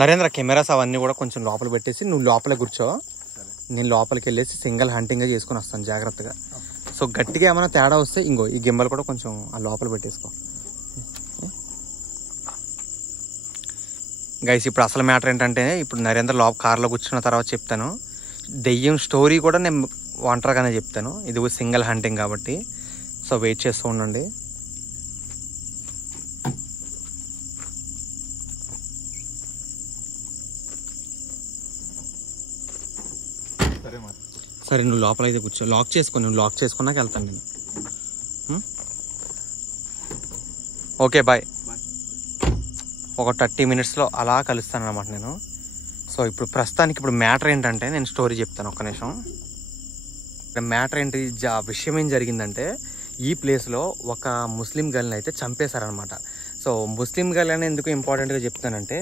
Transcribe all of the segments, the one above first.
Narendra cameras అవన్నీ కూడా కొంచెం లోపల పెట్టేసి నువ్వు లోపల కూర్చో, నేను లోపలికి వెళ్ళేసి సింగిల్ హంటింగ్ చేసుకుని వస్తాను జాగ్రత్తగా. సో గట్టిగా ఏమైనా తేడా వస్తే ఇంకో ఈ గింబల్ కూడా కొంచెం ఆ లోపల పెట్టేసుకో గైస్. ఇప్పుడు అసలు మ్యాటర్ ఏంటంటే, ఇప్పుడు నరేంద్ర కార్లో కూర్చున్న తర్వాత చెప్తాను. దెయ్యం స్టోరీ కూడా నేను ఒంటరిగానే చెప్తాను, ఇది సింగిల్ హంటింగ్ కాబట్టి. సో వెయిట్ చేస్తూ ఉండండి. సరే నువ్వు లోపల అయితే కూర్చో, లాక్ చేసుకో, నువ్వు లాక్ చేసుకున్నాక వెళ్తాను నేను. Okay bye. ఒక 30 మినిట్స్లో అలా కలుస్తాను అన్నమాట నేను. సో ఇప్పుడు ప్రస్తుతానికి ఇప్పుడు మ్యాటర్ ఏంటంటే, నేను స్టోరీ చెప్తాను ఒక్క నిమిషం. మ్యాటర్ ఏంటి, విషయం ఏం జరిగిందంటే, ఈ ప్లేస్లో ఒక ముస్లిం గర్ల్ని అయితే చంపేశారనమాట. సో ముస్లిం గర్ల్ అని ఎందుకు ఇంపార్టెంట్గా చెప్తానంటే,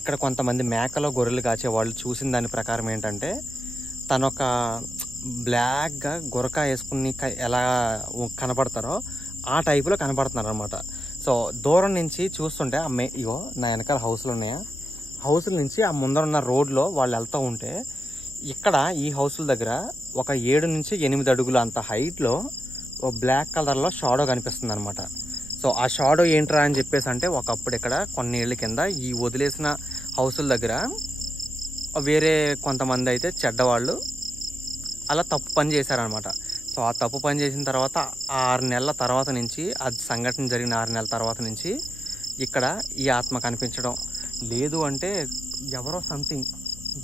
ఇక్కడ కొంతమంది మేకలో గొర్రెలు కాచే వాళ్ళు చూసిన దాని ప్రకారం ఏంటంటే, తను ఒక బ్లాక్గా గొరక వేసుకుని ఎలా కనపడతారో ఆ టైపులో కనపడుతున్నారు అనమాట. సో దూరం నుంచి చూస్తుంటే ఇగో నా వెనకాల హౌస్లు ఉన్నాయా, హౌస్ల నుంచి ఆ ముందర ఉన్న రోడ్లో వాళ్ళు వెళ్తూ ఉంటే, ఇక్కడ ఈ హౌస్ల దగ్గర ఒక 7 నుంచి 8 అడుగులు అంత హైట్లో ఒక బ్లాక్ కలర్లో షాడో కనిపిస్తుంది అనమాట. సో ఆ షాడో ఏంట్రా అని చెప్పేసి అంటే, ఒకప్పుడు ఇక్కడ కొన్ని ఏళ్ళ కింద ఈ వదిలేసిన హౌస్ల దగ్గర వేరే కొంతమంది అయితే చెడ్డవాళ్ళు అలా తప్పు పని చేశారనమాట. సో ఆ తప్పు పని చేసిన తర్వాత 6 నెలల తర్వాత నుంచి, అది సంఘటన జరిగిన 6 నెలల తర్వాత నుంచి ఇక్కడ ఈ ఆత్మ కనిపించడం లేదు. అంటే ఎవరో సంథింగ్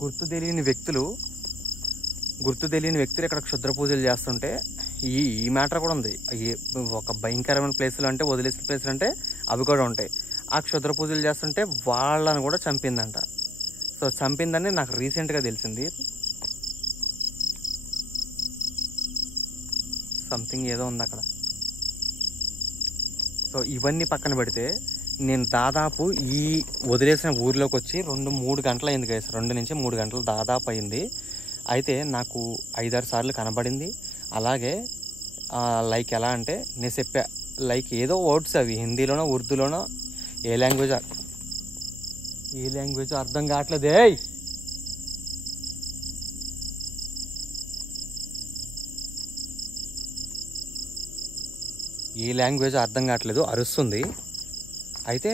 గుర్తు తెలియని వ్యక్తులు ఇక్కడ క్షుద్ర పూజలు చేస్తుంటే ఈ మ్యాటర్ కూడా ఉంది. ఒక భయంకరమైన ప్లేసులు అంటే, వదిలేసిన ప్లేసులు అంటే అవి కూడా ఉంటాయి. ఆ క్షుద్ర పూజలు చేస్తుంటే వాళ్ళని కూడా చంపిందంట. సో చంపిందని నాకు రీసెంట్గా తెలిసింది. సంథింగ్ ఏదో ఉంది అక్కడ. సో ఇవన్నీ పక్కన పెడితే, నేను దాదాపు ఈ వదిలేసిన ఊర్లోకి వచ్చి 2-3 గంటలు అయింది కదా, 2 నుంచి 3 గంటలు దాదాపు అయింది. అయితే నాకు 5-6 సార్లు కనబడింది. అలాగే లైక్ ఎలా అంటే, నేను చెప్పా లైక్ ఏదో వర్డ్స్ అవి హిందీలోనో ఉర్దూలోనో ఏ లాంగ్వేజ్ అర్థం కావట్లేదే. ఏ లాంగ్వేజ్ అర్థం కావట్లేదు, అరుస్తుంది. అయితే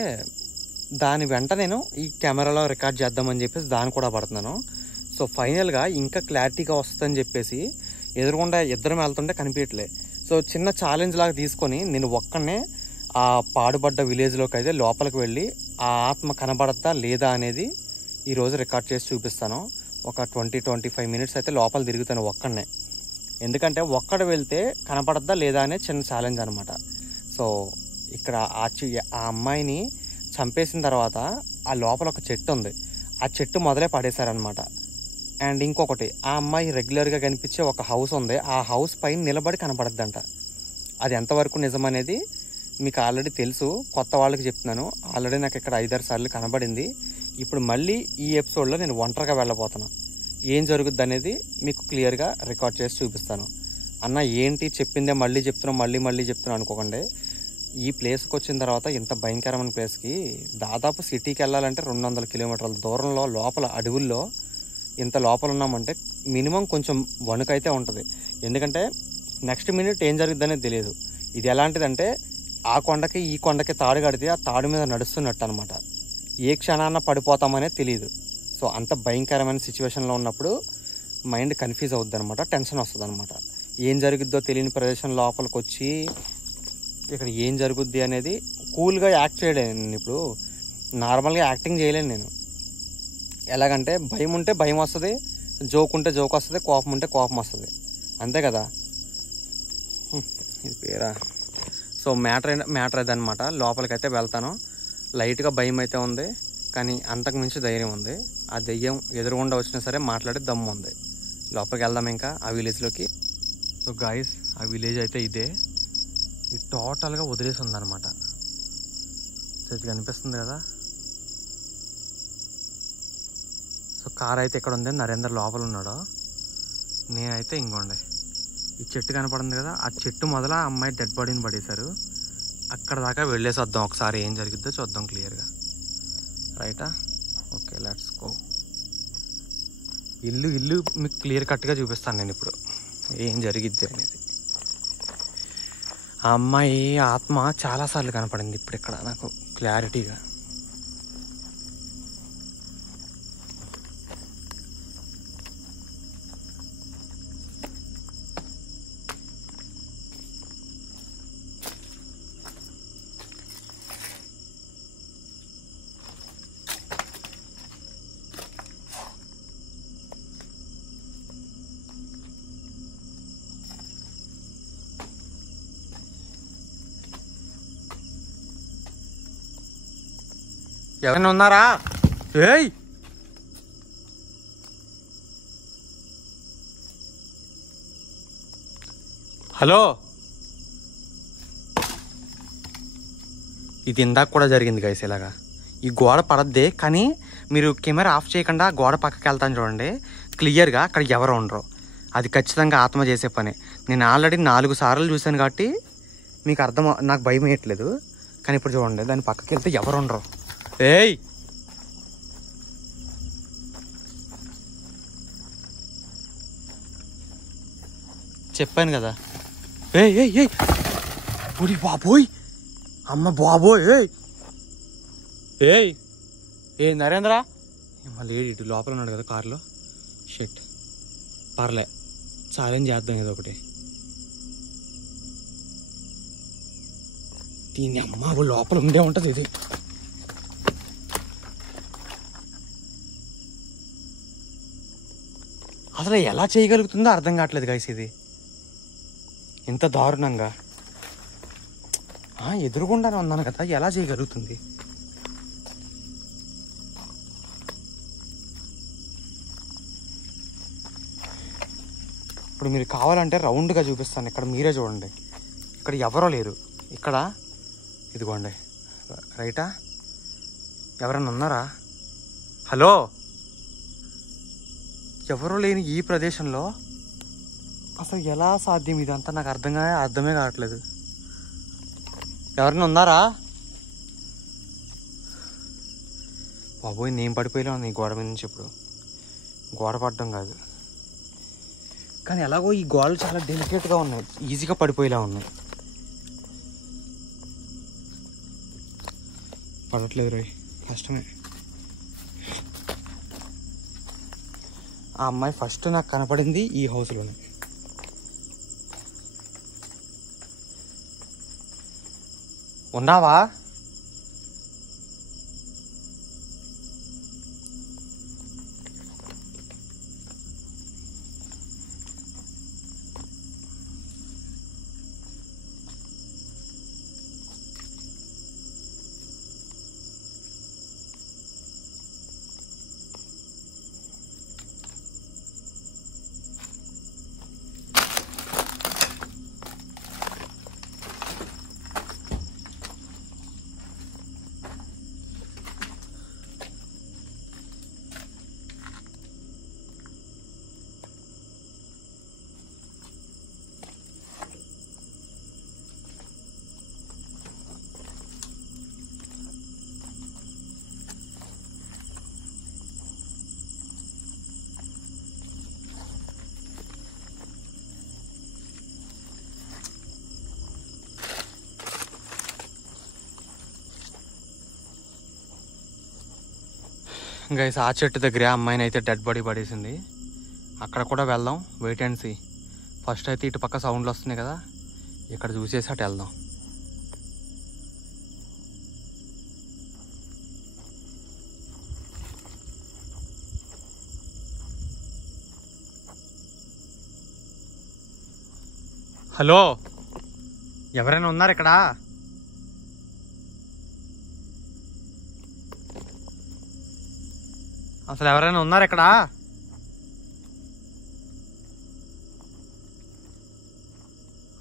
దాని వెంట నేను ఈ కెమెరాలో రికార్డ్ చేద్దామని చెప్పేసి దాన్ని కూడా పడుతున్నాను. సో ఫైనల్గా ఇంకా క్లారిటీగా వస్తుందని చెప్పేసి ఎదురుగుండా ఇద్దరం వెళ్తుంటే కనిపించట్లే. సో చిన్న ఛాలెంజ్ లాగా తీసుకొని నేను ఒక్కనే ఆ పాడుబడ్డ విలేజ్లోకి అయితే లోపలికి వెళ్ళి ఆ ఆత్మ కనబడద్దా లేదా అనేది ఈరోజు రికార్డ్ చేసి చూపిస్తాను. ఒక 20-25 మినిట్స్ అయితే లోపల తిరుగుతాను ఒక్కడనే. ఎందుకంటే ఒక్కడ వెళ్తే కనపడద్దా లేదా అనే చిన్న ఛాలెంజ్ అనమాట. సో ఇక్కడ ఆ అమ్మాయిని చంపేసిన తర్వాత ఆ లోపల ఒక చెట్టు ఉంది, ఆ చెట్టు మొదలే పడేశారనమాట. అండ్ ఇంకొకటి, ఆ అమ్మాయి రెగ్యులర్గా కనిపించే ఒక హౌస్ ఉంది, ఆ హౌస్ పైన నిలబడి కనపడద్దంట. అది ఎంతవరకు నిజం అనేది మీకు ఆల్రెడీ తెలుసు, కొత్త వాళ్ళకి చెప్తున్నాను. ఆల్రెడీ నాకు ఇక్కడ 5-6 సార్లు కనబడింది. ఇప్పుడు మళ్ళీ ఈ ఎపిసోడ్లో నేను ఒంటరిగా వెళ్ళబోతున్నా. ఏం జరుగుద్ది అనేది మీకు క్లియర్గా రికార్డ్ చేసి చూపిస్తాను. అన్న ఏంటి చెప్పిందే మళ్ళీ చెప్తున్నాను అనుకోకండి. ఈ ప్లేస్కి వచ్చిన తర్వాత, ఇంత భయంకరమైన ప్లేస్కి దాదాపు సిటీకి వెళ్ళాలంటే 200 కిలోమీటర్ల దూరంలో లోపల అడవుల్లో ఇంత లోపల ఉన్నామంటే మినిమం కొంచెం వణుకైతే ఉంటుంది. ఎందుకంటే నెక్స్ట్ మినిట్ ఏం జరుగుద్ది అనేది తెలియదు. ఇది ఎలాంటిదంటే, ఆ కొండకి ఈ కొండకి తాడు కడితే ఆ తాడు మీద నడుస్తున్నట్టు అనమాట. ఏ క్షణాన పడిపోతామనేది తెలియదు. సో అంత భయంకరమైన సిచ్యువేషన్లో ఉన్నప్పుడు మైండ్ కన్ఫ్యూజ్ అవుద్ది అనమాట, టెన్షన్ వస్తుంది అనమాట. ఏం జరుగుద్దో తెలియని ప్రదేశం లోపలికి వచ్చి ఇక్కడ ఏం జరుగుద్ది అనేది కూల్గా యాక్ట్ చేయలేను నేను. ఇప్పుడు నార్మల్గా యాక్టింగ్ చేయలేను నేను. ఎలాగంటే భయం ఉంటే భయం వస్తుంది, జోక్ ఉంటే జోక్ వస్తుంది, కోపం ఉంటే కోపం వస్తుంది, అంతే కదా. ఇది పేరా. సో మ్యాటర్ అదనమాట. లోపలికైతే వెళ్తాను. లైట్గా భయం అయితే ఉంది, కానీ అంతకు మించి ధైర్యం ఉంది. ఆ దెయ్యం ఎదురుగుండా వచ్చినా సరే మాట్లాడే దమ్ము ఉంది. లోపలికి వెళ్దాం ఇంకా ఆ విలేజ్లోకి. సో గాయస్, ఆ విలేజ్ అయితే ఇదే. ఇది టోటల్గా వదిలేసి ఉందన్నమాట. సో ఇది కనిపిస్తుంది కదా. సో కార్ అయితే ఇక్కడ ఉంది, నరేంద్ర లోపల ఉన్నాడు, నేనైతే ఇంకోండి ఈ చెట్టు కనపడింది కదా, ఆ చెట్టు మొదల ఆ అమ్మాయి డెడ్ బాడీని పడేశారు. అక్కడ దాకా వెళ్ళేసి వద్దాం, ఒకసారి ఏం జరిగిద్దో చూద్దాం క్లియర్గా. రైటా? Okay, let's go. ఇల్లు మీకు క్లియర్ కట్గా చూపిస్తాను నేను ఇప్పుడు ఏం జరిగిద్ది అనేది. ఆ అమ్మాయి ఆత్మ చాలాసార్లు కనపడింది ఇప్పుడు ఇక్కడ నాకు క్లారిటీగా. ఎవరైనా ఉన్నారా? ఏయ్, హలో. ఇది ఇందాక కూడా జరిగింది గైస్ ఇలాగా. ఈ గోడ పడద్దే, కానీ మీరు కెమెరా ఆఫ్ చేయకుండా గోడ పక్కకి వెళ్తాను చూడండి, క్లియర్గా అక్కడ ఎవరు ఉండరు. అది ఖచ్చితంగా ఆత్మ చేసే పని. నేను ఆల్రెడీ 4 సార్లు చూశాను కాబట్టి మీకు అర్థం, నాకు భయం వేయట్లేదు. కానీ ఇప్పుడు చూడండి, దాని పక్కకి వెళ్తే ఎవరు ఉండరు. ఏయ్, చెప్పాను కదా. ఏయ్ ఏయ్ ఏయ్, బుడి బాబోయ్, అమ్మ బాబోయ్. ఏయ్ ఏయ్ ఏ నరేంద్ర, మళ్ళీ ఇటు లోపల ఉన్నాడు కదా కారులో. షిట్, పర్లే, ఛాలెంజ్ చేద్దాం ఏదో ఒకటి. దీన్ని అమ్మ లోపల ఉండే ఉంటుంది ఇది. అసలు ఎలా చేయగలుగుతుందో అర్థం కావట్లేదు గైస్ ఇది ఇంత దారుణంగా. ఎదురుగుండానే ఉన్నాను కదా, ఎలా చేయగలుగుతుంది? ఇప్పుడు మీరు కావాలంటే రౌండ్గా చూపిస్తాను. ఇక్కడ మీరే చూడండి, ఇక్కడ ఎవరో లేరు. ఇక్కడ ఇదిగోండి, రైటా? ఎవరన్నా ఉన్నారా? హలో, ఎవరూ లేని ఈ ప్రదేశంలో అసలు ఎలా సాధ్యం ఇదంతా? నాకు అర్థమే కావట్లేదు. ఎవరైనా ఉన్నారా? బాబోయ్, నేను పడిపోయేలా ఉంది ఈ గోడ మీద నుంచి. ఇప్పుడు గోడ పడడం కాదు, కానీ ఎలాగో ఈ గోడలు చాలా డెలికేట్గా ఉన్నాయి, ఈజీగా పడిపోయేలా ఉన్నాయి. పడట్లేదు రోయ్, కష్టమే. ఆ అమ్మాయి ఫస్ట్ నాకు కనపడింది ఈ హౌస్లోనే. ఉన్నావా? గైస్, ఆ చెట్టు దగ్గర అమ్మాయిని అయితే డెడ్ బాడీ పడేసింది. అక్కడ కూడా వెళ్దాం, వెయిట్ అండ్ సీ. ఫస్ట్ అయితే ఇటు పక్క సౌండ్లు వస్తున్నాయి కదా, ఇక్కడ చూసేసి అటు వెళ్దాం. హలో, ఎవరైనా ఉన్నారు ఇక్కడ? అసలు ఎవరైనా ఉన్నారు ఇక్కడ?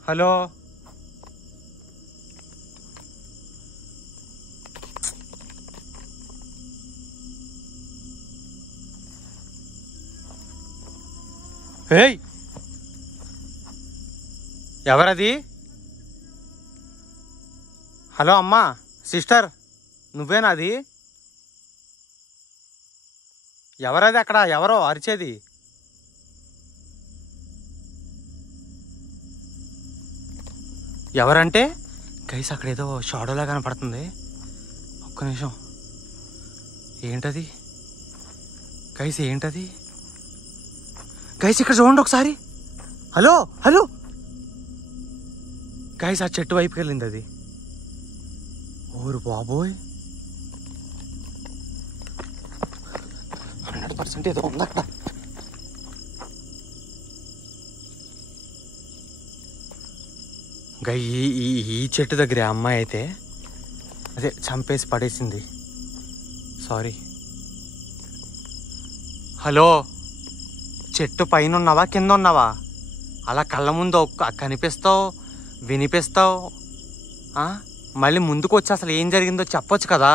హలో, ఏయ్, ఎవరది? హలో అమ్మా, సిస్టర్, నువ్వేనా అది? ఎవరది అక్కడ? ఎవరో అరిచేది? ఎవరంటే గైస్ అక్కడ ఏదో షాడోలా కనపడుతుంది. ఒక్క నిమిషం. ఏంటది గైస్? ఏంటది గైస్? ఇక్కడ చూడండి ఒకసారి. హలో హలో గైస్, ఆ చెట్టు వైపుకి వెళ్ళింది అది. ఓరు బాబోయ్, 100% ఏదో ఉంది అక్కడ. గై ఈ చెట్టు దగ్గర అమ్మాయి అయితే అదే చంపేసి పడేసింది. సారీ. హలో, చెట్టు పైన ఉన్నావా కింద ఉన్నావా? అలా కళ్ళ ముందు కనిపిస్తావు, వినిపిస్తావు, మళ్ళీ ముందుకు వచ్చి అసలు ఏం జరిగిందో చెప్పొచ్చు కదా.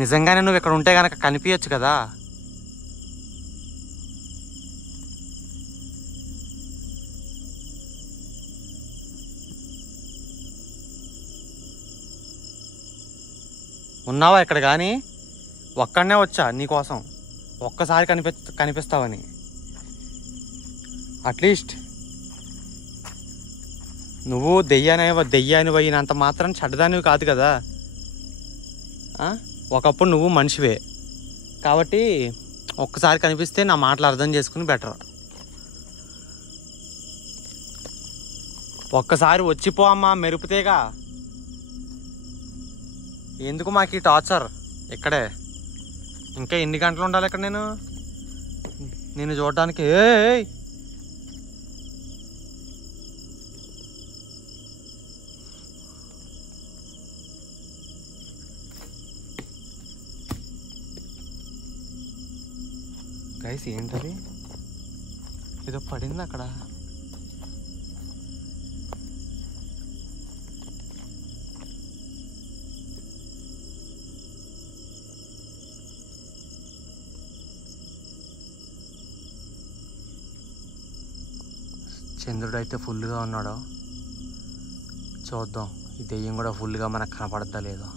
నిజంగానే నువ్వు ఇక్కడ ఉంటే కనుక కనిపించచ్చు కదా. ఉన్నావా ఇక్కడ? కానీ ఒక్కడనే వచ్చా నీకోసం, ఒక్కసారి కనిపిస్తావని. అట్లీస్ట్ నువ్వు దెయ్యాన్ని పోయినంత మాత్రం చెడ్డదానివి కాదు కదా. ఒకప్పుడు నువ్వు మనిషివే కాబట్టి ఒక్కసారి కనిపిస్తే నా మాటలు అర్థం చేసుకుని బెటర్. ఒక్కసారి వచ్చిపో అమ్మా, మెరుపుతేగా. ఎందుకు మాకు ఈ టార్చర్ ఇక్కడే? ఇంకా ఎన్ని గంటలు ఉండాలి ఇక్కడ నేను చూడడానికి? గైస్ ఏంటది? ఏదో పడింది అక్కడ. చంద్రుడు అయితే ఫుల్గా ఉన్నాడు. చూద్దాం ఈ దెయ్యం కూడా ఫుల్గా మనకు కనపడద్దా లేదో.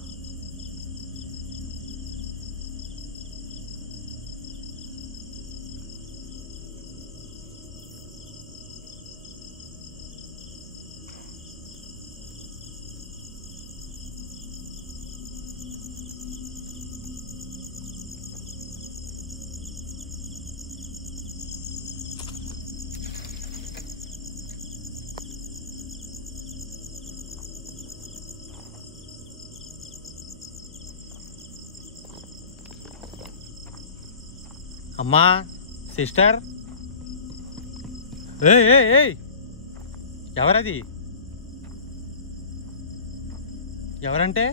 అమ్మా, సిస్టర్, ఏయ్ ఎవరది? ఎవరంటే?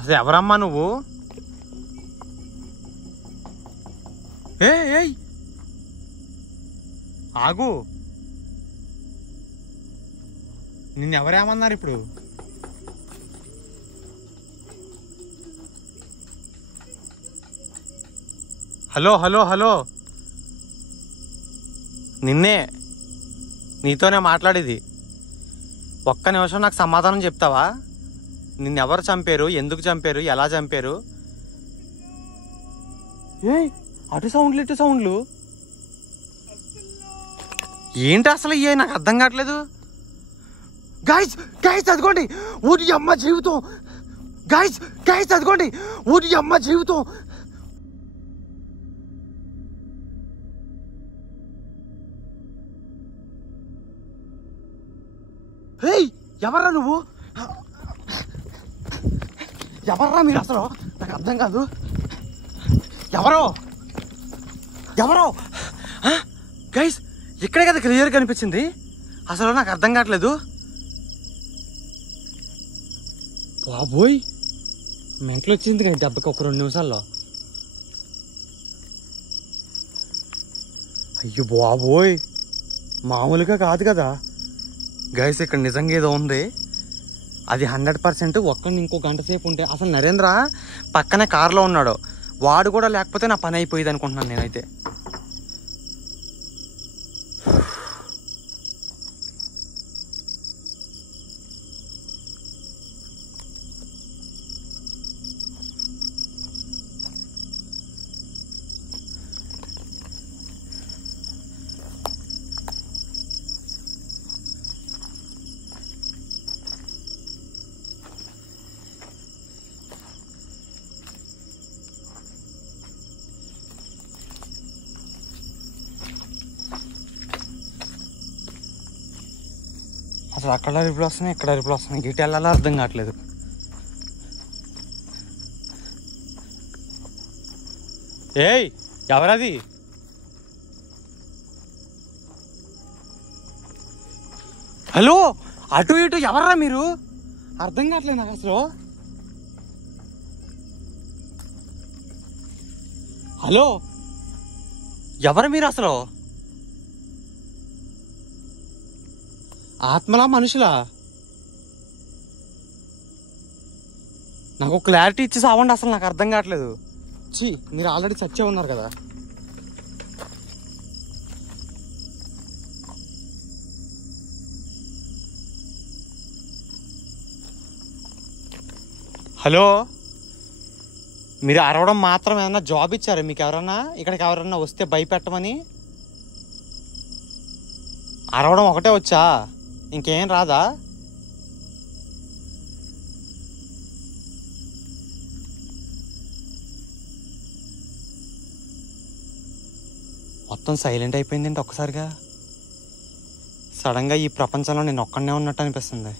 అసలు ఎవరమ్మా నువ్వు? ఏయ్ ఆగు, నిన్నెవరేమన్నారు ఇప్పుడు? హలో హలో హలో, నిన్నే, నీతోనే మాట్లాడేది. ఒక్క నిమిషం నాకు సమాధానం చెప్తావా? నిన్నెవరు చంపారు? ఎందుకు చంపారు? ఎలా చంపారు? అటు సౌండ్లు ఇటు సౌండ్లు ఏంటి అసలు? నాకు అర్థం కావట్లేదు. గైస్ గైస్ అదిగోండి, ఊరి అమ్మ జీవితం. గైస్ గైస్ అదిగోండి, ఊరి అమ్మ జీవితం. ఎవర్రా నువ్వు? ఎవర్రా మీరు అసలు? నాకు అర్థం కాదు. ఎవరో గైస్, ఇక్కడే కదా క్లియర్ కనిపించింది. అసలు నాకు అర్థం కావట్లేదు. బాబోయ్, మెంటలు వచ్చింది కానీ దెబ్బకి ఒక 2 నిమిషాల్లో. అయ్యో బాబోయ్, మామూలుగా కాదు కదా గైస్. ఇక్కడ నిజంగా ఏదో ఉంది. అది 100% ఒక్కడిని ఇంకో గంట సేపు ఉంటే అసలు నరేంద్ర పక్కనే కారులో ఉన్నాడు. వాడు కూడా లేకపోతే నా పని అయిపోయేది అనుకుంటున్నాను నేనైతే. అసలు అక్కడ రిపులు వస్తున్నాయి, ఇక్కడ రిపులు వస్తున్నాయి, గిట్ వెళ్ళాలో అర్థం కావట్లేదు. ఏయ్ ఎవరది? హలో, అటు ఇటు ఎవర్రా మీరు? అర్థం కావట్లేదు నాకు అసలు. హలో, ఎవరు మీరు అసలు? ఆత్మలా మనుషులా? నాకు క్లారిటీ ఇచ్చి సావండి, అసలు నాకు అర్థం కావట్లేదు. చీ, మీరు ఆల్రెడీ చచ్చే ఉన్నారు కదా. హలో, మీరు అరవడం మాత్రం ఏమన్నా జాబ్ ఇచ్చారు మీకు ఎవరన్నా? ఇక్కడికి ఎవరన్నా వస్తే భయపెట్టమని అరవడం ఒకటే వచ్చా, ఇంకేం రాదా? మొత్తం సైలెంట్ అయిపోయిందంటే ఒక్కసారిగా. సడన్గా ఈ ప్రపంచంలో నేను ఒక్కడనే ఉన్నట్టు అనిపిస్తుంది.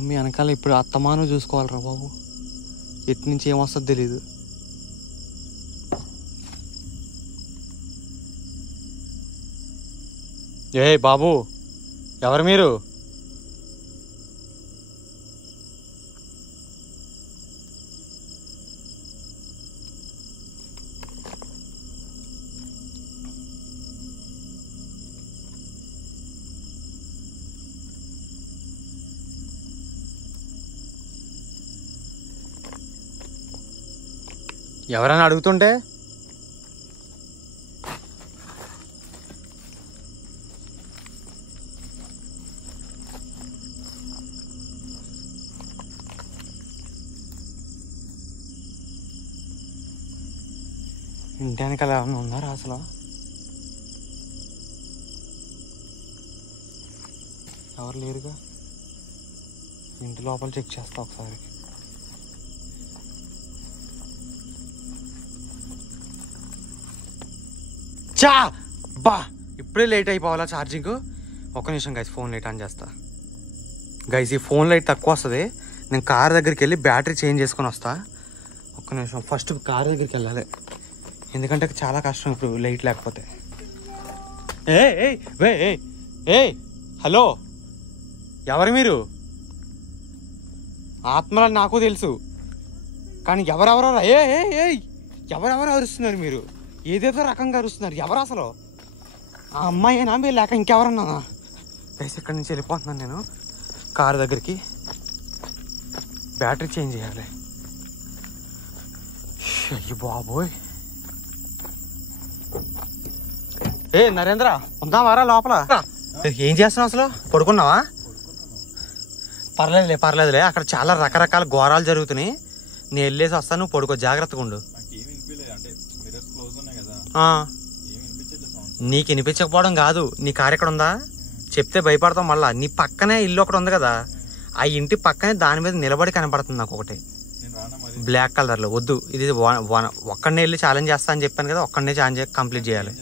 అమ్మి వెనకాల ఇప్పుడు అత్తమాను చూసుకోవాలరా బాబు, ఎటు నుంచి ఏమొస్తుందో తెలీదు. ఏ బాబు, ఎవరు మీరు? ఎవరైనా అడుగుతుంటే ఇంటి వెనకాల ఏమన్నా ఉన్నారా అసలు? ఎవరు లేరుగా. ఇంటి లోపల చెక్ చేస్తా ఒకసారి. చా బా, ఇప్పుడే లేట్ అయిపోవాలా ఛార్జింగ్? ఒక్క నిమిషం గైస్, ఫోన్ లైట్ ఆన్ చేస్తా. గైస్, ఈ ఫోన్ లైట్ తక్కువ వస్తుంది. నేను కార్ దగ్గరికి వెళ్ళి బ్యాటరీ చేంజ్ చేసుకొని వస్తా. ఒక్క నిమిషం, ఫస్ట్ కార్ దగ్గరికి వెళ్ళాలి, ఎందుకంటే చాలా కష్టం ఇప్పుడు లైట్ లేకపోతే. ఏ హలో, ఎవరు మీరు? ఆత్మలని నాకు తెలుసు, కానీ ఎవరెవరో ఎవరెవరు అరుస్తున్నారు మీరు? ఏదేదో రకంగా అరుస్తున్నారు. ఎవరు అసలు? ఆ అమ్మాయినా మీరు లేక ఇంకెవరన్నా? గైస్, ఇక్కడి నుంచి వెళ్ళిపోతున్నాను నేను కార్ దగ్గరికి. బ్యాటరీ చేంజ్ చేయాలి. అయ్యి బాబోయ్. ఏ నరేంద్ర, ఉందావారా లోపల? ఏం చేస్తున్నావు అసలు? పడుకున్నావా? పర్లేదులే, అక్కడ చాలా రకరకాల ఘోరాలు జరుగుతున్నాయి. నేను వెళ్ళేసి వస్తాను, నువ్వు పడుకో, జాగ్రత్తగా ఉండు. నీకు వినిపించకపోవడం కాదు, నీ కారు ఎక్కడ ఉందా చెప్తే భయపడతావు మళ్ళా. నీ పక్కనే ఇల్లు ఒకటి ఉంది కదా, ఆ ఇంటి పక్కనే దాని మీద నిలబడి కనపడుతుంది నాకు ఒకటి బ్లాక్ కలర్లో. వద్దు, ఇది ఒక్కడనే వెళ్ళి ఛాలెంజ్ చేస్తా అని చెప్పాను కదా, ఒక్కడనే ఛాలెంజ్ కంప్లీట్ చేయాలి.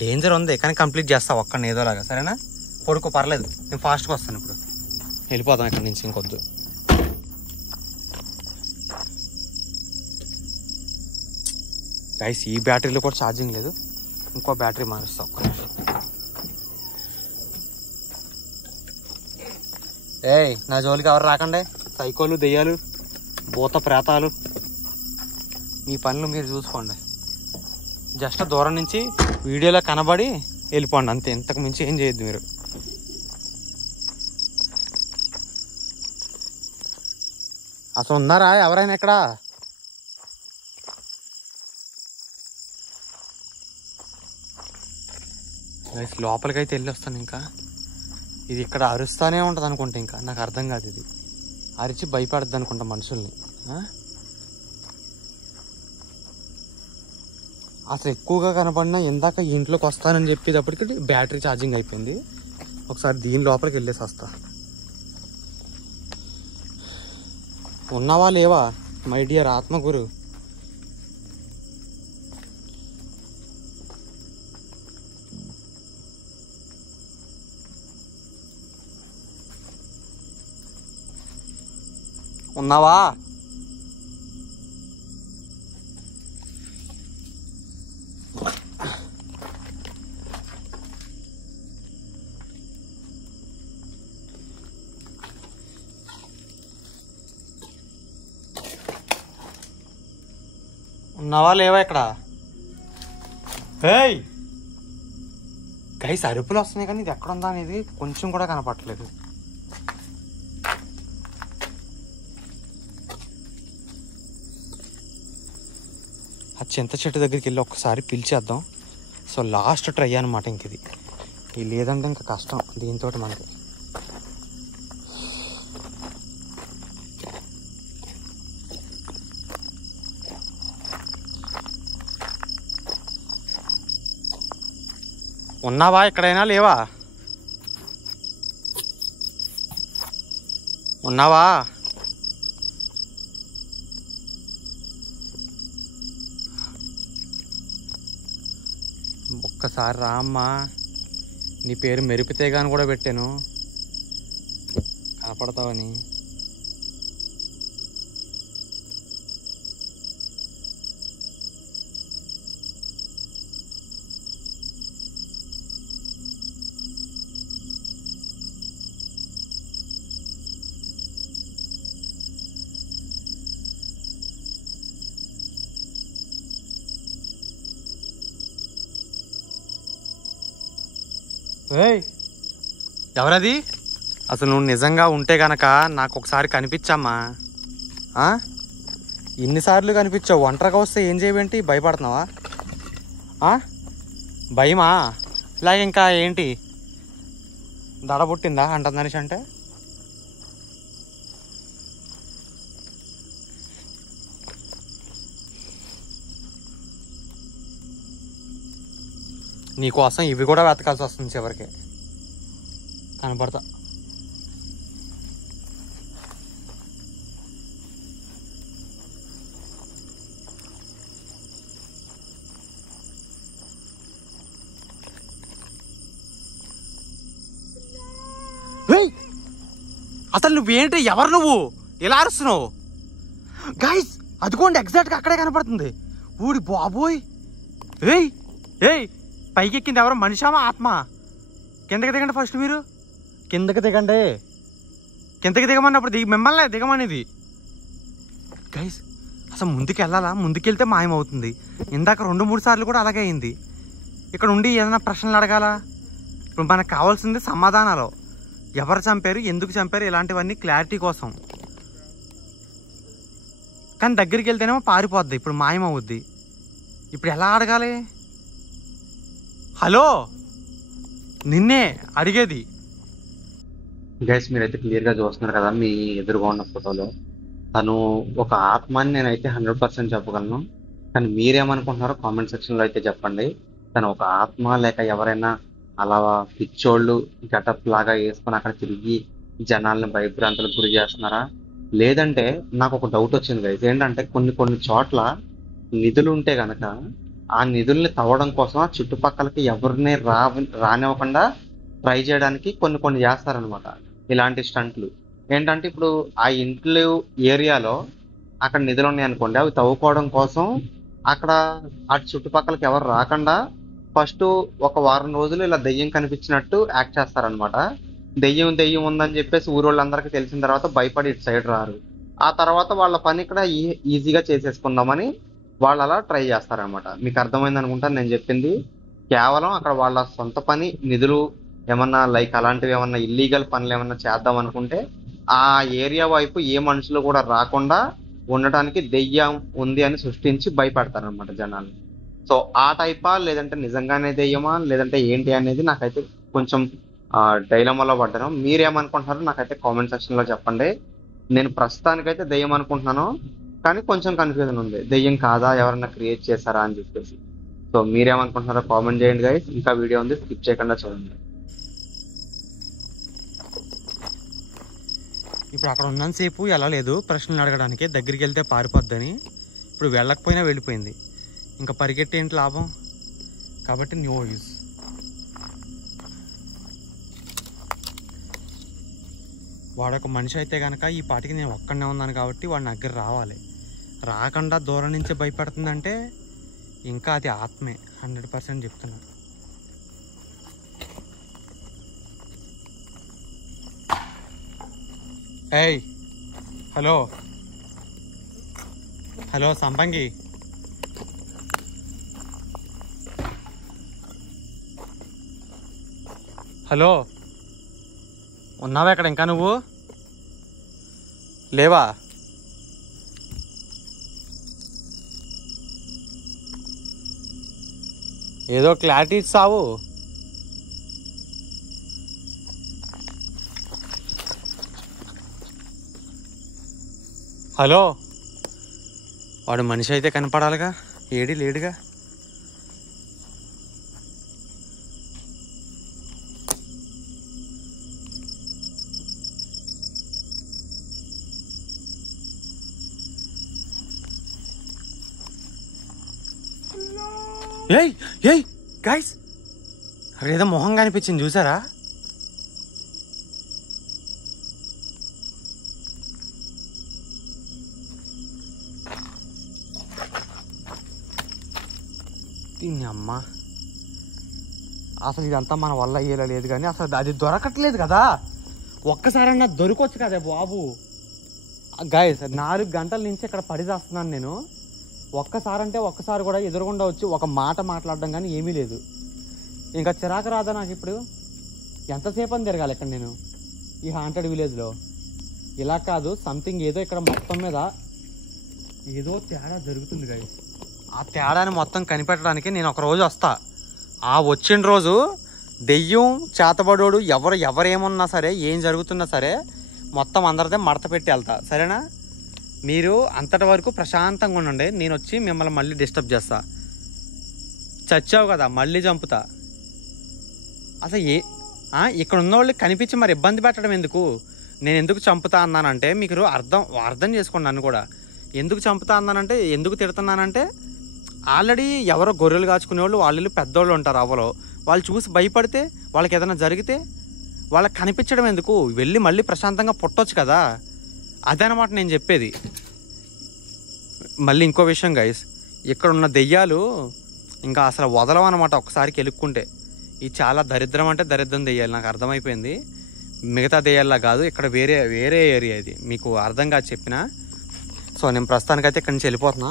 డేంజర్ ఉంది కానీ కంప్లీట్ చేస్తా ఒక్కడనే ఏదోలాగా, సరేనా? పడుకో, పర్లేదు, నేను ఫాస్ట్గా వస్తాను. ఇప్పుడు వెళ్ళిపోతాం ఇక్కడి నుంచి, ఇంకొద్దు. గైస్, ఈ బ్యాటరీలో కూడా ఛార్జింగ్ లేదు, ఇంకో బ్యాటరీ మారుస్తా ఒక్క నిమిషం. నా జోలికి ఎవరు రాకండి, సైకోలు, దెయ్యాలు, భూత ప్రేతాలు, మీ పనులు మీరు చూసుకోండి. జస్ట్ దూరం నుంచి వీడియోలో కనబడి వెళ్ళిపోండి అంతే, ఇంతకు మించి ఏం చేయొద్దు మీరు. అసలు ఉన్నారా ఎవరైనా ఇక్కడ? గైస్ లోపలికైతే వెళ్ళి వస్తాను. ఇంకా ఇది ఇక్కడ అరుస్తానే ఉంటుంది అనుకుంటా. ఇంకా నాకు అర్థం కాదు, ఇది అరిచి భయపడద్దు అనుకుంటా మనుషుల్ని. అసలు ఎక్కువగా కనపడినా ఇందాక ఇంట్లోకి వస్తానని చెప్పేటప్పటికి బ్యాటరీ ఛార్జింగ్ అయిపోయింది. ఒకసారి దీని లోపలికి వెళ్ళేసి వస్తా. ఉన్నావా లేవా మై డియర్ ఆత్మగురు? ఉన్నావా? ఉన్నావా లేవా ఇక్కడ? హేయ్ గైస్, అరుపులు వస్తున్నాయి కానీ ఇది ఎక్కడ ఉందా అనేది కొంచెం కూడా కనపడట్లేదు. ఆ చింత చెట్టు దగ్గరికి వెళ్ళి ఒక్కసారి పిలిచేద్దాం. సో లాస్ట్ ట్రై అనమాట ఇంక ఇది. ఇది లేదంటే ఇంకా కష్టం దీంతో మనకి. ఉన్నావా ఎక్కడైనా లేవా? ఉన్నావా? ఒక్కసారి రా అమ్మా. నీ పేరు మెరిపితే గాని కూడా పెట్టాను కనపడతావని. ఎవరది? అసలు నువ్వు నిజంగా ఉంటే గనక నాకు ఒకసారి కనిపించమ్మా. ఇన్నిసార్లు కనిపించావు, ఒంటరిగా వస్తే ఏం చేయవేంటి? భయపడుతున్నావా? భయమా? ఇలాగ ఇంకా ఏంటి దడ పుట్టిందా అంటుందనిషి అంటే? నీకోసం ఇవి కూడా వెతకాల్సి వస్తుంది చివరికి. కనపడతా. అసలు నువ్వేంటి? ఎవరు నువ్వు? ఎలా అరుస్తున్నావు? గైస్ అదిగోండి, ఎగ్జాక్ట్గా అక్కడే కనపడుతుంది. ఊడి బాబోయ్. ఏయ్ ఏయ్, పైకి ఎక్కింది ఎవరు? మనిషామా ఆత్మ? కిందకి దిగండి ఫస్ట్. మీరు కిందకి దిగండి. కిందకి దిగమన్నప్పుడు మిమ్మల్ని దిగమనేది. గైస్ అసలు ముందుకు వెళ్ళాలా? ముందుకెళ్తే మాయమవుతుంది. ఇందాక 2-3 సార్లు కూడా అలాగే అయింది. ఇక్కడ ఉండి ఏదైనా ప్రశ్నలు అడగాల. ఇప్పుడు మనకు కావాల్సింది సమాధానాలు. ఎవరు చంపారు, ఎందుకు చంపారు, ఇలాంటివన్నీ క్లారిటీ కోసం. కానీ దగ్గరికి వెళ్తేనేమో పారిపోద్ది, ఇప్పుడు మాయమవుద్ది. ఇప్పుడు ఎలా అడగాలి? హలో, నిన్నే అడిగేది. గైస్ మీరైతే క్లియర్గా చూస్తున్నారు కదా మీ ఎదురుగా ఉన్న ఫోటోలో. తను ఒక ఆత్మని నేనైతే 100% చెప్పగలను. కానీ మీరేమనుకుంటున్నారో కామెంట్ సెక్షన్లో అయితే చెప్పండి. తను ఒక ఆత్మ లేక ఎవరైనా అలా పిచ్చోళ్ళు గెటప్ లాగా వేసుకొని అక్కడ తిరిగి జనాల్ని భయభ్రాంతులకు గురి చేస్తున్నారా? లేదంటే నాకు ఒక డౌట్ వచ్చింది గైస్. ఏంటంటే కొన్ని చోట్ల నిధులు ఉంటే గనక ఆ నిధుల్ని తవ్వడం కోసం ఆ చుట్టుపక్కలకి ఎవరిని రానివ్వకుండా ట్రై చేయడానికి కొన్ని చేస్తారనమాట ఇలాంటి స్టంట్లు. ఏంటంటే ఇప్పుడు ఆ ఇంట్లో ఏరియాలో అక్కడ నిధులు ఉన్నాయి అనుకోండి, అవి తవ్వుకోవడం కోసం అక్కడ ఆ చుట్టుపక్కలకి ఎవరు రాకుండా ఫస్ట్ ఒక వారం రోజులు ఇలా దెయ్యం కనిపించినట్టు యాక్ట్ చేస్తారనమాట. దెయ్యం ఉందని చెప్పేసి ఊరోళ్ళందరికీ తెలిసిన తర్వాత భయపడి ఇటు సైడ్ రారు. ఆ తర్వాత వాళ్ళ పని ఇక్కడ ఈజీగా చేసేసుకుందామని వాళ్ళు అలా ట్రై చేస్తారనమాట. మీకు అర్థమైంది అనుకుంటాను నేను చెప్పింది. కేవలం అక్కడ వాళ్ళ సొంత పని, నిధులు ఏమన్నా లైక్ అలాంటివి ఏమన్నా ఇల్లీగల్ పనులు ఏమన్నా చేద్దాం అనుకుంటే ఆ ఏరియా వైపు ఏ మనుషులు కూడా రాకుండా ఉండటానికి దెయ్యం ఉంది అని సృష్టించి భయపెడతారనమాట జనాలు. సో ఆ టైపా లేదంటే నిజంగానే దెయ్యమా లేదంటే ఏంటి అనేది నాకైతే కొంచెం డైలమాలో పడ్డాను. మీరేమనుకుంటున్నారో నాకైతే కామెంట్ సెక్షన్ లో చెప్పండి. నేను ప్రస్తుతానికైతే దెయ్యం అనుకుంటున్నాను, కానీ కొంచెం కన్ఫ్యూజన్ ఉంది, దెయ్యం కాదా ఎవరన్నా క్రియేట్ చేశారా అని చెప్పేసి. సో మీరేమనుకుంటున్నారో కామెంట్ చేయండి గైస్. ఇంకా వీడియో ఉంది, స్కిప్ చేయకుండా చూడండి. ఇప్పుడు అక్కడ ఉన్నంతసేపు ఎలా లేదు ప్రశ్నలు అడగడానికి, దగ్గరికి వెళ్తే పారిపోద్దని. ఇప్పుడు వెళ్ళకపోయినా వెళ్ళిపోయింది, ఇంకా పరిగెట్టి ఏంటి లాభం, కాబట్టి నో యూజ్. వాడొక మనిషి అయితే కనుక ఈ పాటికి నేను ఒక్కడనే ఉన్నాను కాబట్టి వాడి దగ్గర రావాలి. రాకుండా దూరం నుంచి భయపడుతుందంటే ఇంకా అది ఆత్మే, 100% చెప్తున్నా. ఏయ్ హలో హలో సంపంగి, హలో ఉన్నావా ఇక్కడ ఇంకా? నువ్వు లేవా? ఏదో క్లారిటీ ఇస్తావు. హలో, వాడు మనిషి అయితే కనపడాలిగా, ఏడి లేడుగా. ఏయ్ ఏయ్ గైస్, అక్కడ ఏదో మొహం కనిపించింది చూసారా? దీన్ని అమ్మ, అసలు ఇదంతా మన వల్ల అయ్యేలా లేదు, కానీ అసలు అది దొరకట్లేదు కదా. ఒక్కసారన్నా దొరకొచ్చు కదా బాబు. గైస్ 4 గంటల నుంచి ఇక్కడ పడిచేస్తున్నాను నేను. ఒక్కసారి కూడా ఎదురుగుండా వచ్చి ఒక మాట మాట్లాడడం కానీ ఏమీ లేదు. ఇంకా చిరాకు రాదా నాకు ఇప్పుడు? ఎంతసేపు అని తిరగాలి ఇక్కడ నేను ఈ హాంటెడ్ విలేజ్లో? ఇలా కాదు, సంథింగ్ ఏదో ఇక్కడ మొత్తం మీద ఏదో తేడా జరుగుతుంది గైస్. ఆ తేడాని మొత్తం కనిపెట్టడానికి నేను ఒక రోజు వస్తా. ఆ వచ్చిన రోజు దెయ్యం చేతబడోడు ఎవరేమన్నా సరే, ఏం జరుగుతున్నా సరే మొత్తం అందరిదే మడత పెట్టి వెళ్తా, సరేనా? మీరు అంతటి వరకు ప్రశాంతంగా ఉండండి. నేను వచ్చి మిమ్మల్ని మళ్ళీ డిస్టర్బ్ చేస్తా. చచ్చావు కదా, మళ్ళీ చంపుతా. అసలు ఇక్కడ ఉన్న వాళ్ళు కనిపించి మరి ఇబ్బంది పెట్టడం ఎందుకు? నేను ఎందుకు చంపుతా అన్నానంటే మీకు అర్థం చేసుకోండి. నన్ను కూడా ఎందుకు చంపుతా అన్నానంటే, ఎందుకు తిడుతున్నానంటే, ఆల్రెడీ ఎవరో గొర్రెలు కాచుకునే వాళ్ళు పెద్దోళ్ళు ఉంటారు అవ్వలో, వాళ్ళు చూసి భయపడితే, వాళ్ళకి ఏదైనా జరిగితే వాళ్ళకి కనిపించడం ఎందుకు? వెళ్ళి మళ్ళీ ప్రశాంతంగా పుట్టొచ్చు కదా. అదనమాట నేను చెప్పేది. మళ్ళీ ఇంకో విషయం గైస్, ఇక్కడ ఉన్న దెయ్యాలు ఇంకా అసలు వదలవన్నమాట ఒకసారికి ఎలుక్కుంటే. ఇది చాలా దరిద్రం, అంటే దరిద్రం దెయ్యాలి, నాకు అర్థమైపోయింది. మిగతా దెయ్యాల్లా కాదు, ఇక్కడ వేరే ఏరియా ఇది, మీకు అర్థం కాదు చెప్పినా. సో నేను ప్రస్తుతానికైతే ఇక్కడి నుంచి వెళ్ళిపోతున్నా.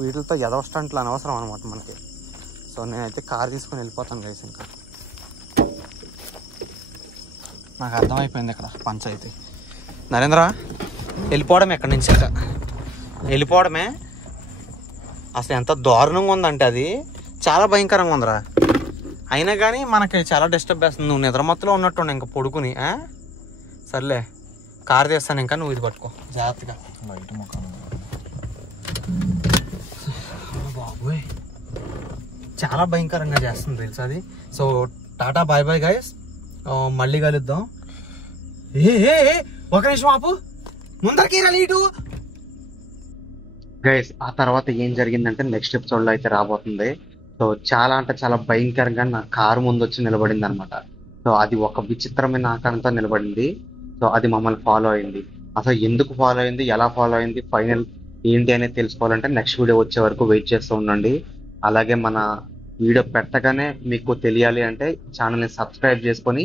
వీటితో ఎదవస్టంట్లు అనవసరం అనమాట మనకి. సో నేనైతే కార్ తీసుకొని వెళ్ళిపోతాను గైస్. ఇంకా నాకు అర్థమైపోయింది ఇక్కడ పంచాయతీ. నరేంద్ర, వెళ్ళిపోవడమే ఎక్కడి నుంచి, ఇంకా వెళ్ళిపోవడమే. అసలు ఎంత దారుణంగా ఉందంటే అది చాలా భయంకరంగా ఉందిరా. అయినా కానీ మనకి చాలా డిస్టర్బ్ చేస్తుంది. నువ్వు నిద్రమత్తులో ఉన్నట్టు ఇంకా పడుకుని. సర్లే, కార్ తీస్తాను, ఇంకా నువ్వు ఇది పట్టుకో జాగ్రత్తగా. బయట ముఖం బాబోయ్, చాలా భయంకరంగా చేస్తుంది తెలుసు అది. సో టాటా, బాయ్ బాయ్ గైస్, మళ్ళీ కలుద్దాం. ఒక నిమిషం ఆపు, ముందరికి రా ఇటు. గైస్ ఆ తర్వాత ఏం జరిగిందంటే నెక్స్ట్ ఎపిసోడ్ లో అయితే రాబోతుంది. సో చాలా అంటే చాలా భయంకరంగా నా కారు ముందు వచ్చి నిలబడింది అనమాట. సో అది ఒక విచిత్రమైన ఆకారంతో నిలబడింది. సో అది మమ్మల్ని ఫాలో అయింది. అసలు ఎందుకు ఫాలో అయింది, ఎలా ఫాలో అయింది, ఫైనల్ ఏంటి అనేది తెలుసుకోవాలంటే నెక్స్ట్ వీడియో వచ్చే వరకు వెయిట్ చేస్తూ ఉండండి. అలాగే మన వీడియో పెట్టగానే మీకు తెలియాలి అంటే ఛానల్ని సబ్స్క్రైబ్ చేసుకొని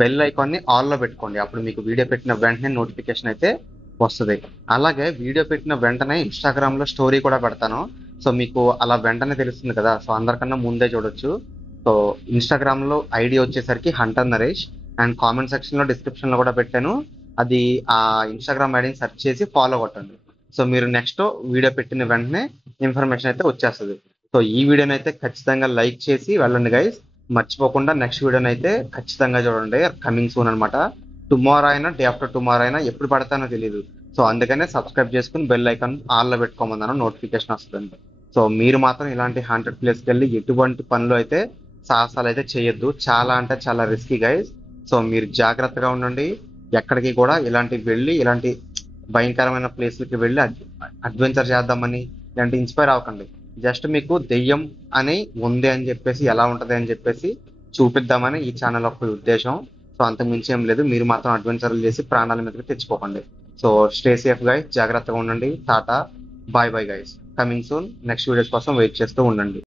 బెల్ ఐకాన్ని ఆల్లో పెట్టుకోండి. అప్పుడు మీకు వీడియో పెట్టిన వెంటనే నోటిఫికేషన్ అయితే వస్తుంది. అలాగే వీడియో పెట్టిన వెంటనే ఇన్స్టాగ్రామ్ లో స్టోరీ కూడా పెడతాను. సో మీకు అలా వెంటనే తెలుస్తుంది కదా, సో అందరికన్నా ముందే చూడొచ్చు. సో ఇన్స్టాగ్రామ్ లో ఐడి వచ్చేసరికి Hunter Naresh, and comment section లో డిస్క్రిప్షన్ లో కూడా పెట్టాను. అది ఆ ఇన్స్టాగ్రామ్ ఐడిని సెర్చ్ చేసి ఫాలో కొట్టండి. సో మీరు నెక్స్ట్ వీడియో పెట్టిన వెంటనే ఇన్ఫర్మేషన్ అయితే వచ్చేస్తుంది. సో ఈ వీడియోని అయితే ఖచ్చితంగా లైక్ చేసి వెళ్ళండి గైస్. మర్చిపోకుండా నెక్స్ట్ వీడియోని అయితే ఖచ్చితంగా చూడండి. కమింగ్ సూన్ అనమాట. టుమారో అయినా డే ఆఫ్టర్ టుమారో అయినా ఎప్పుడు పడతానో తెలియదు. సో అందుకనే సబ్స్క్రైబ్ చేసుకుని బెల్ ఐకాన్ ఆల్లో పెట్టుకోమన్నాను, నోటిఫికేషన్ వస్తుంది. సో మీరు మాత్రం ఇలాంటి హాంటెడ్ ప్లేస్కి వెళ్ళి ఎటువంటి పనులు అయితే సాహసాలు అయితే చేయొద్దు. చాలా అంటే చాలా రిస్కీ గైస్. సో మీరు జాగ్రత్తగా ఉండండి. ఎక్కడికి కూడా ఇలాంటి భయంకరమైన ప్లేస్లకి వెళ్ళి అడ్వెంచర్ చేద్దామని ఇలాంటి ఇన్స్పైర్ అవ్వకండి. జస్ట్ మీకు దెయ్యం అని ఉంది అని చెప్పేసి ఎలా ఉంటది అని చెప్పేసి చూపిద్దామని ఈ ఛానల్ యొక్క ఉద్దేశం. సో అంతకు మించి ఏం లేదు. మీరు మాత్రం అడ్వెంచర్లు చేసి ప్రాణాల మీదకి తెచ్చుకోకండి. సో స్టే సేఫ్ గైస్, జాగ్రత్తగా ఉండండి. టాటా, bye bye guys. Coming soon. Next videos కోసం వెయిట్ చేస్తూ ఉండండి.